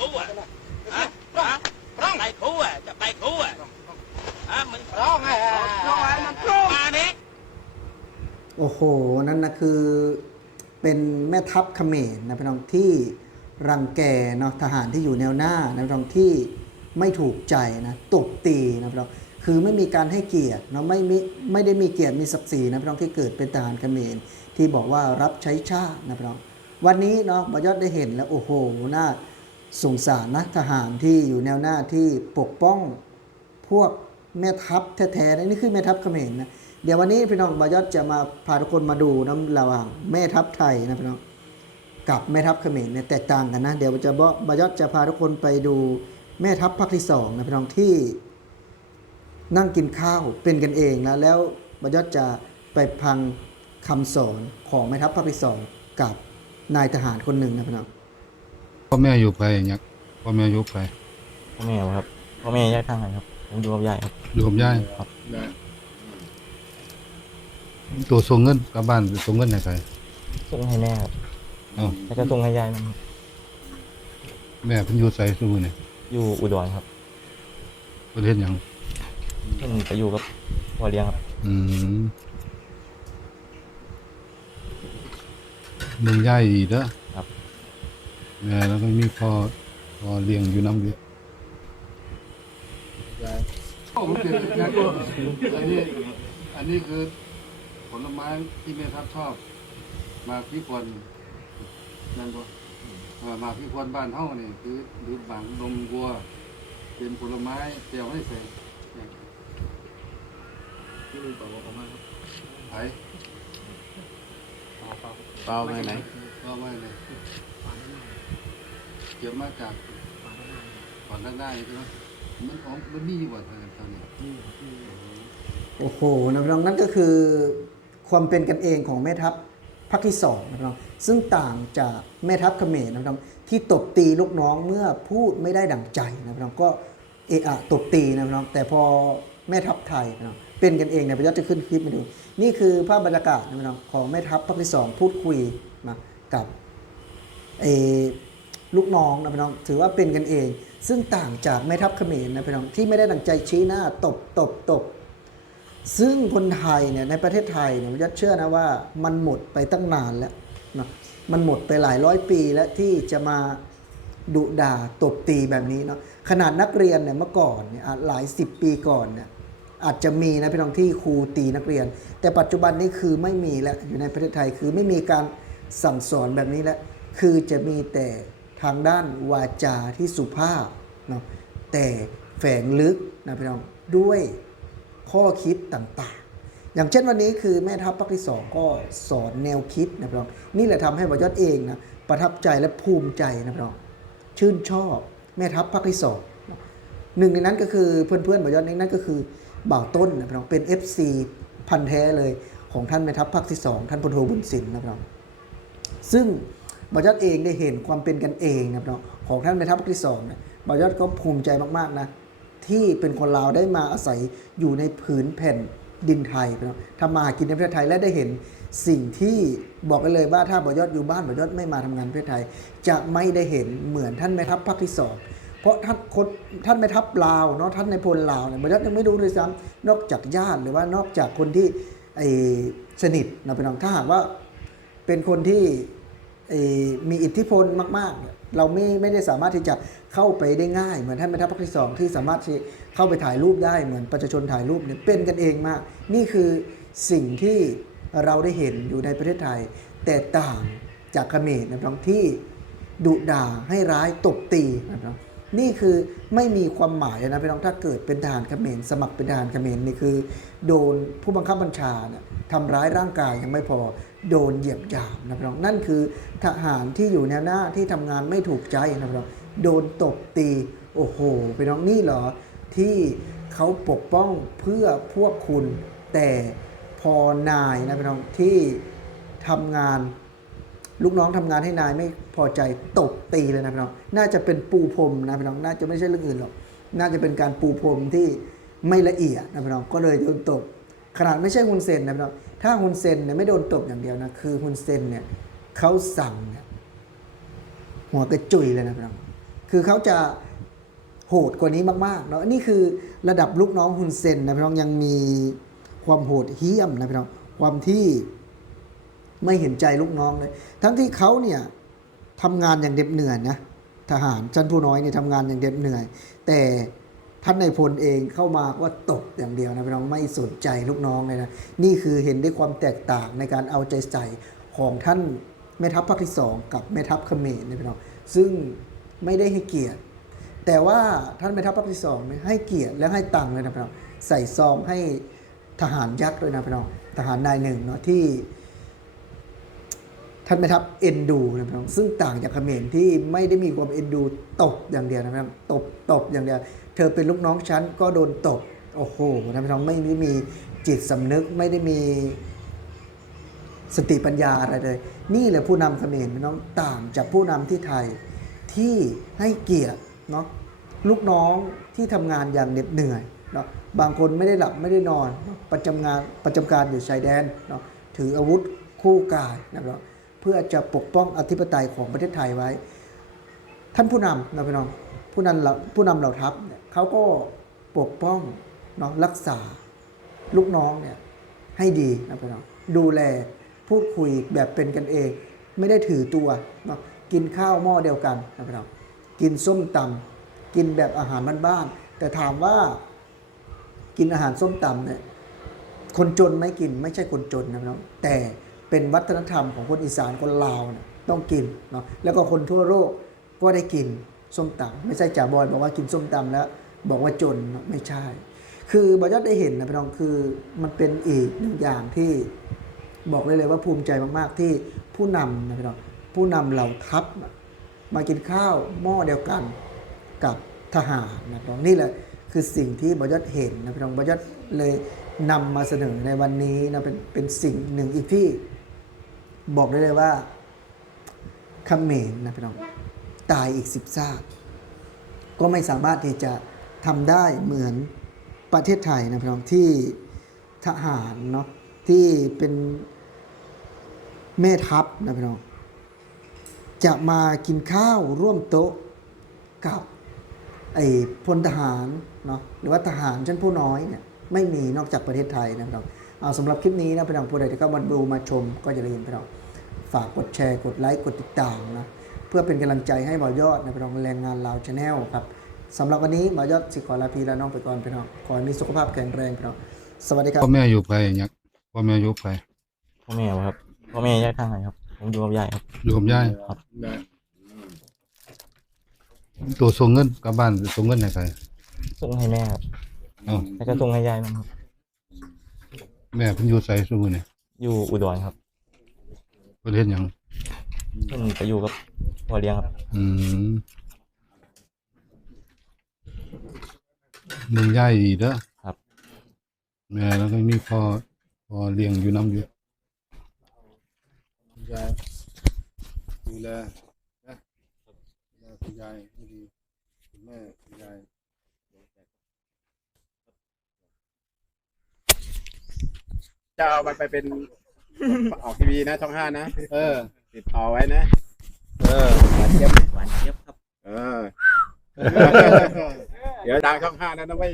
ครูอะฮะฮะร้องไห้ครูอะจะไปครูอะฮะมึงร้องไห้ร้องไห้มันร้องมานี่โอ้โห นั่นนะคือเป็นแม่ทัพเขมรนะพี่น้องที่รังแกเนาะทหารที่อยู่แนวหน้านะพี่น้องที่ไม่ถูกใจนะตบตีนะพี่น้องคือไม่มีการให้เกียรติเนาะไม่มีไม่ได้มีเกียรติมีศักดิ์ศรีนะพี่น้องที่เกิดเป็นทหารเขมรที่บอกว่ารับใช้ชาตินะพี่น้องวันนี้เนาะบยอดได้เห็นแล้วโอ้โหน่า สงสารนะทหารที่อยู่แนวหน้าที่ปกป้องพวกแม่ทัพแท้ๆนะนี่คือแม่ทัพเขมรนะเดี๋ยววันนี้พี่น้องบายอดจะมาพาทุกคนมาดูน้ำระหว่างแม่ทัพไทยนะพี่น้องกับแม่ทัพเขมรเนี่ยแตกต่างกันนะ เดี๋ยวจะบบายอดจะพาทุกคนไปดูแม่ทัพภาคที่สองนะพี่น้องที่นั่งกินข้าวเป็นกันเองนะแล้วบายอดจะไปพังคำสอนของแม่ทัพภาคที่สองกับนายทหารคนหนึ่งนะพี่น้อง พ่อแม่อยู่ไปอย่างเงี้ยพ่อแม่อยู่ไปพ่อแม่ครับพ่อแม่แยกทางกันครับผมอยู่กับยายครับอยู่กับยายครับตัวส่งเงินกลับบ้านส่งเงินให้ใครส่งให้แม่ครับเอ้าแล้วก็ส่งให้ยายนะครับแม่เพิ่นอยู่ไสซุมื้อนี่อยู่อุดรครับเพิ่นเฮ็ดหยังเพิ่นไปอยู่กับพ่อเลี้ยงครับอืมมึงยายอีกเด้อ แม่แล้วก็มีพ่อพ่อเลี้ยงอยู่น้ำอยู่ผมเป็นอันนี้อันนี้คือผลไม้ที่แม่ทับชอบ มาพี่ควรนั่นบ่เอ่อมาพี่ควรบ้านเฮานี่คือหรือบางดงบัว เป็นผลไม้เตียวให้ใส่ที่ลุงบอกว่ามาไผเปล่าไม่ไหนก็ไม่เลย เก็บมาจากก่อนด้านหน้าใช่ไหมมันของมันมีอยู่บ่ทางตอนนี้โอ้โหนะพี่น้องนั่นก็คือความเป็นกันเองของแม่ทัพภาคที่สองนะพี่น้องซึ่งต่างจากแม่ทัพเขมรนะพี่น้องที่ตบตีลูกน้องเมื่อพูดไม่ได้ดั่งใจนะพี่น้องก็เอะอะตบตีนะพี่น้องแต่พอแม่ทัพไทยน้องเป็นกันเองเนี่ยพี่ยอดจะขึ้นคลิปมาดูนี่คือภาพบรรยากาศนะพี่น้องของแม่ทัพภาคที่สองพูดคุยนะกับเอ ลูกน้องนะพี่น้องถือว่าเป็นกันเอง ซึ่งต่างจากแม่ทัพเขมรนะพี่น้องที่ไม่ได้ดังใจชี้หน้าตบตบตบซึ่งคนไทยเนี่ยในประเทศไทยเนี่ยผมยัดเชื่อนะว่ามันหมดไปตั้งนานแล้วนะมันหมดไปหลายร้อยปีแล้วที่จะมาดุด่าตบตีแบบนี้เนาะขนาดนักเรียนเนี่ยเมื่อก่อนเนี่ยหลายสิบปีก่อนเนี่ยอาจจะมีนะพี่น้องที่ครูตีนักเรียน แต่ปัจจุบันนี้คือไม่มีแล้วอยู่ในประเทศไทยคือไม่มีการสั่งสอนแบบนี้แล้วคือจะมีแต่ ทางด้านวาจาที่สุภาพเนาะแต่แฝงลึกนะพี่น้องด้วยข้อคิดต่างๆ อย่างเช่นวันนี้คือแม่ทัพภาคที่สองก็สอนแนวคิดนะพี่น้องนี่แหละทำให้บอยอดเองนะประทับใจและภูมิใจนะพี่น้องชื่นชอบแม่ทัพภาคที่สองหนึ่งในนั้นก็คือเพื่อนๆบอยอดนี้นั่นก็คือบ่าวต้นนะพี่น้องเป็น FC พันธ์แท้เลยของท่านแม่ทัพภาคที่สองท่านพลโทบุญสินนะพี่น้องซึ่ง บอยอดเองได้เห็นความเป็นกันเองนะพี่น้องของท่านแม่ทัพภาคที่สองเนี่ยบอยอดก็ภูมิใจมากๆนะที่เป็นคนลาวได้มาอาศัยอยู่ในผืนแผ่นดินไทยน้องทำมาหากินในประเทศไทยและได้เห็นสิ่งที่บอกกันเลยว่าถ้าบอยอดอยู่บ้านบอยอดไม่มาทำงานประเทศไทย จะไม่ได้เห็นเหมือนท่านแม่ทัพภาคที่สองเพราะท่านคนท่านแม่ทัพลาวเนาะท่านในพลลาวเนี่ยบอยอดยังไม่รู้เลยซ้ำนอกจากญาติหรือว่านอกจากคนที่ไอสนิทนะพี่น้องถ้าหากว่าเป็นคนที่ มีอิทธิพลมากๆเนี่ยเราไม่ไม่ได้สามารถที่จะเข้าไปได้ง่าย เหมือนท่านแม่ทัพภาคที่สองที่สามารถที่เข้าไปถ่ายรูปได้เหมือนประชาชนถ่ายรูปเนี่ยเป็นกันเองมาก นี่คือสิ่งที่เราได้เห็นอยู่ในประเทศไทย แต่ต่างจากเขมรนะครับที่ดุด่าให้ร้ายตบตีนะครับ นี่คือไม่มีความหมายนะพี่น้องถ้าเกิดเป็นทหารเขมรสมัครเป็นทหารเขมรนี่คือ โดนผู้บังคับบัญชาเนี่ยทำร้ายร่างกายยังไม่พอโดนเหยียบยามนะพี่น้องนั่นคือทหารที่อยู่แนวหน้าที่ทำงานไม่ถูกใจนะพี่น้องโดนตบตีโอ้โหพี่น้องนี่เหรอที่เขาปกป้องเพื่อพวกคุณแต่พอนายนะพี่น้องที่ทำงาน ลูกน้องทำงานให้นายไม่พอใจตบตีเลยนะพี่น้องน่าจะเป็นปูพรมนะพี่น้องน่าจะไม่ใช่เรื่องอื่นหรอกน่าจะเป็นการปูพรมที่ไม่ละเอียดนะพี่น้องก็เลยโดนตบขนาดไม่ใช่ฮุนเซนนะพี่น้องถ้าฮุนเซนเนี่ยไม่โดนตบอย่างเดียวนะคือฮุนเซนเนี่ยเขาสั่งเนี่ยหัวกระจุยเลยนะพี่น้องคือเขาจะโหดกว่านี้มากๆเนาะนี่คือระดับลูกน้องฮุนเซนนะพี่น้องยังมีความโหดเหี้ยมนะพี่น้องความที่ ไม่เห็นใจลูกน้องเลย ทั้งที่เขาเนี่ยทำงานอย่างเด็ดเหนื่อยนะทหารชั้นผู้น้อยเนี่ยทำงานอย่างเด็ดเหนื่อย แต่ท่านนายพลเองเข้ามาก็ตบอย่างเดียวนะพี่น้องไม่สนใจลูกน้องเลยนะนี่คือเห็นได้ความแตกต่างในการเอาใจใส่ของท่านแม่ทัพภาคที่สองกับแม่ทัพเขมรนะพี่น้องซึ่งไม่ได้ให้เกียรติ แต่ว่าท่านแม่ทัพภาคที่สองเนี่ยให้เกียรติและให้ตังค์เลยนะพี่น้องใส่ซองให้ทหารยักษ์ด้วยนะพี่น้องทหารนายหนึ่งเนาะที่ ท่านแม่ทัพเอ็นดูนะพี่น้องซึ่งต่างจากเขมรที่ไม่ได้มีความเอ็นดูตบอย่างเดียวนะพี่น้องตบตบอย่างเดียว เธอเป็นลูกน้องฉันก็โดนตบโอ้โหนะพี่น้องไม่ได้มีจิตสำนึกไม่ได้มีสติปัญญาอะไรเลย นี่แหละผู้นำเขมรน้องต่างจากผู้นำที่ไทยที่ให้เกียรติเนาะลูกน้องที่ทำงานอย่างเหน็ดเหนื่อยเนาะบางคนไม่ได้หลับไม่ได้นอน ประจำงานประจำการอยู่ชายแดนเนาะถืออาวุธคู่กายนะครับ เพื่อจะปกป้องอธิปไตยของประเทศไทยไว้ ท่านผู้นำนะพี่น้องผู้นำเราผู้นำเหล่าทัพเนี่ยเขาก็ปกป้องเนาะรักษาลูกน้องเนี่ยให้ดีนะพี่น้องดูแลพูดคุยแบบเป็นกันเอง ไม่ได้ถือตัวเนาะกินข้าวหม้อเดียวกันนะพี่น้องกินส้มตำกินแบบอาหารบ้านๆแต่ถามว่ากินอาหารส้มตำเนี่ยคนจนไม่กินไม่ใช่คนจนนะพี่น้องแต่ เป็นวัฒนธรรมของคนอีสานคนลาวเนี่ยต้องกินเนาะแล้วก็คนทั่วโลกก็ได้กินส้มตำไม่ใช่จ่าบอยบอกว่ากินส้มตำแล้ว บอกว่าจนเนาะไม่ใช่ คือบอยอดได้เห็นนะพี่น้องคือมันเป็นอีกหนึ่งอย่างที่บอกเลยเลยว่าภูมิใจมาก ๆ ที่ผู้นำนะพี่น้องผู้นำเหล่าทัพมากินข้าวหม้อเดียวกันกับทหารนะพี่น้องนี่แหละคือสิ่งที่บอยศเห็นนะพี่น้องบอยศเลยนำมาเสนอในวันนี้นะเป็นเป็นสิ่งหนึ่งอีกที่ บอกได้เลยว่าเขมรนะพี่น้องตายอีกสิบซากก็ไม่สามารถที่จะทำได้เหมือนประเทศไทยนะพี่น้องที่ทหารเนาะที่เป็นแม่ทัพนะพี่น้องจะมากินข้าวร่วมโต๊ะกับไอ้พลทหารเนาะหรือว่าทหารชั้นผู้น้อยเนี่ยไม่มีนอกจากประเทศไทยนะพี่น้อง เอาสำหรับคลิปนี้นะพี่น้องผู้ใดที่เข้ามาดูมาชม ก็อย่าลืมพี่น้องฝากกดแชร์กดไลค์กดติดตามนะเพื่อเป็นกำลังใจให้บ่าวยอดนะพี่น้องแรงงานลาวชาแนลครับสำหรับวันนี้บ่าวยอดสิขอลาพีลาน้องไปก่อนพี่น้องขอให้มีสุขภาพแข็งแรงพี่น้องสวัสดีครับพ่อแม่อยู่ไปเนี่ยพ่อแม่อยู่ไปพ่อแม่ครับพ่อแม่แยกทางกันครับ ผมอยู่กับยายครับ อยู่กับยายครับ ตัวส่งเงินกลับบ้านส่งเงินให้ใครส่งให้แม่ครับ เอ้า แล้วก็ส่งให้ยายนะครับ แม่เพิ่นอยู่ใส่ซุมื้อนี่อยู่อุดรครับเพิ่นเฮ็ดหยังเพิ่นไปอยู่กับพ่อเลี้ยงครับ อืมมึงยายดีเด้อครับ แม่แล้วก็มีพ่อพ่อเลี้ยงอยู่น้ำอยู่ยายดูแลนะดูแลคุณยายให้ดีคุณแม่คุณยาย จะเอามันไปเป็นออกทีวีนะช่องห้านะ เออ ติดต่อไว้นะ เออหวานเจี๊ยบไหมหวานเจี๊ยบครับ เออ เดี๋ยวทางช่องห้านั้นนะเว้ย